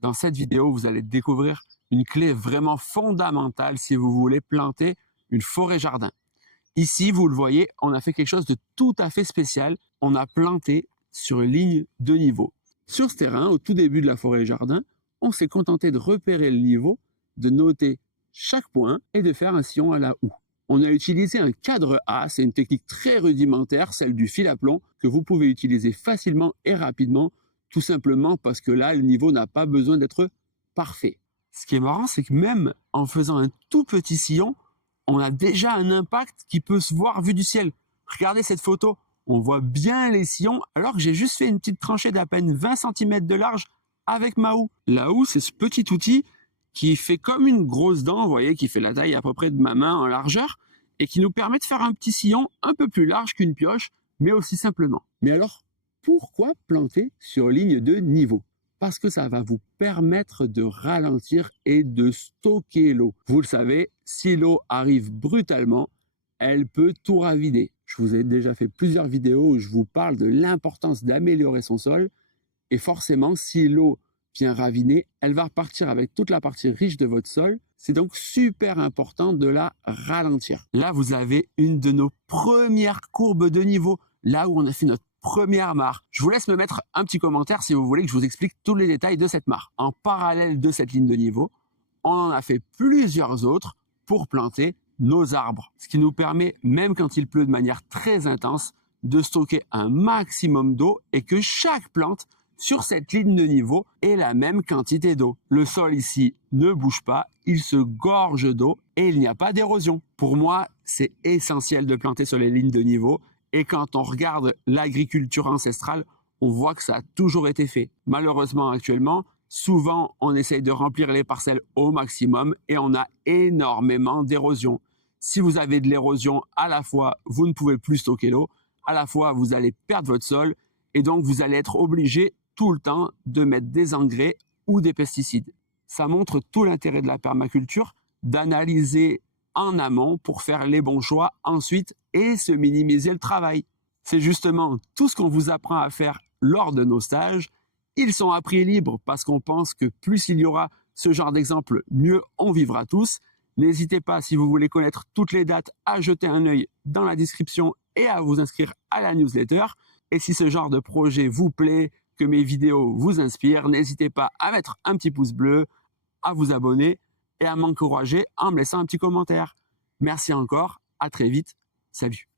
Dans cette vidéo, vous allez découvrir une clé vraiment fondamentale si vous voulez planter une forêt-jardin. Ici, vous le voyez, on a fait quelque chose de tout à fait spécial. On a planté sur une ligne de niveau. Sur ce terrain, au tout début de la forêt-jardin, on s'est contenté de repérer le niveau, de noter chaque point et de faire un sillon à la houe. On a utilisé un cadre A, c'est une technique très rudimentaire, celle du fil à plomb, que vous pouvez utiliser facilement et rapidement, tout simplement parce que là, le niveau n'a pas besoin d'être parfait. Ce qui est marrant, c'est que même en faisant un tout petit sillon, on a déjà un impact qui peut se voir vu du ciel. Regardez cette photo, on voit bien les sillons alors que j'ai juste fait une petite tranchée d'à peine 20 cm de large avec ma houe. La houe, c'est ce petit outil qui fait comme une grosse dent, vous voyez, qui fait la taille à peu près de ma main en largeur et qui nous permet de faire un petit sillon un peu plus large qu'une pioche, mais aussi simplement. Mais alors, pourquoi planter sur ligne de niveau? Parce que ça va vous permettre de ralentir et de stocker l'eau. Vous le savez, si l'eau arrive brutalement, elle peut tout ravider. Je vous ai déjà fait plusieurs vidéos où je vous parle de l'importance d'améliorer son sol. Et forcément, si l'eau vient raviner, elle va repartir avec toute la partie riche de votre sol. C'est donc super important de la ralentir. Là, vous avez une de nos premières courbes de niveau, là où on a fait notre première mare. Je vous laisse me mettre un petit commentaire si vous voulez que je vous explique tous les détails de cette mare. En parallèle de cette ligne de niveau, on en a fait plusieurs autres pour planter nos arbres. Ce qui nous permet, même quand il pleut de manière très intense, de stocker un maximum d'eau et que chaque plante sur cette ligne de niveau ait la même quantité d'eau. Le sol ici ne bouge pas, il se gorge d'eau et il n'y a pas d'érosion. Pour moi, c'est essentiel de planter sur les lignes de niveau. Et quand on regarde l'agriculture ancestrale, on voit que ça a toujours été fait. Malheureusement, actuellement, souvent, on essaye de remplir les parcelles au maximum et on a énormément d'érosion. Si vous avez de l'érosion, à la fois, vous ne pouvez plus stocker l'eau, à la fois, vous allez perdre votre sol et donc vous allez être obligé tout le temps de mettre des engrais ou des pesticides. Ça montre tout l'intérêt de la permaculture, d'analyser en amont pour faire les bons choix ensuite et se minimiser le travail. C'est justement tout ce qu'on vous apprend à faire lors de nos stages. Ils sont à prix libre parce qu'on pense que plus il y aura ce genre d'exemple, mieux on vivra tous. N'hésitez pas, si vous voulez connaître toutes les dates, à jeter un œil dans la description et à vous inscrire à la newsletter. Et si ce genre de projet vous plaît, que mes vidéos vous inspirent, n'hésitez pas à mettre un petit pouce bleu, à vous abonner et à m'encourager en me laissant un petit commentaire. Merci encore, à très vite, salut.